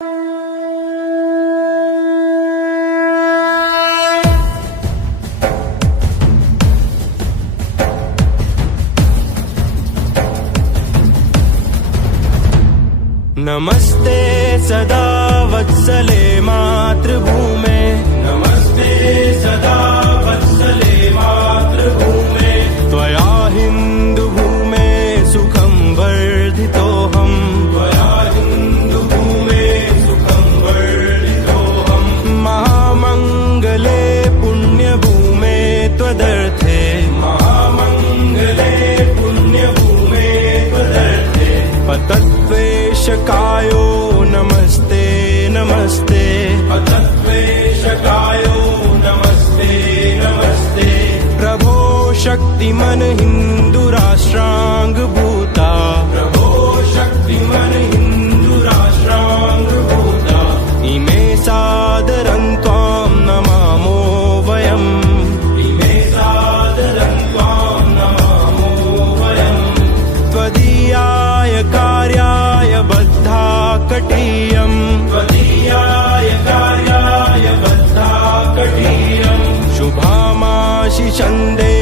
नमस्ते सदा वत्सले मातृभूमे, नमस्ते सदा वत्सले मातृभूमे, त्वया हिन्दुभूमे सुखं वर्धितोऽहम्, त्वया हिन्दुभूमे सुखं वर्धितोऽहम्, महामङ्गले पुण्यभूमे त्वदर्थे, महामङ्गले पुण्यभूमे त्वदर्थे, पतत्वेशकायो नमस्ते नमस्ते, पतत्वेशकायो नमस्ते नमस्ते, प्रभो शक्तिमन हिन्दुराष्ट्राङ्गभूता, प्रभो शक्तिमन हिन्दुराष्ट्राङ्गभूता, इमे सादरं त्वां नमामो वयम्, इमे सादरं त्वां नमामो वयम्, त्वदीयाय कार्याय बद्धाकटीयम्, त्वदीयाय कार्याय बद्धाकटीयम्, शुभामाशिषन्दे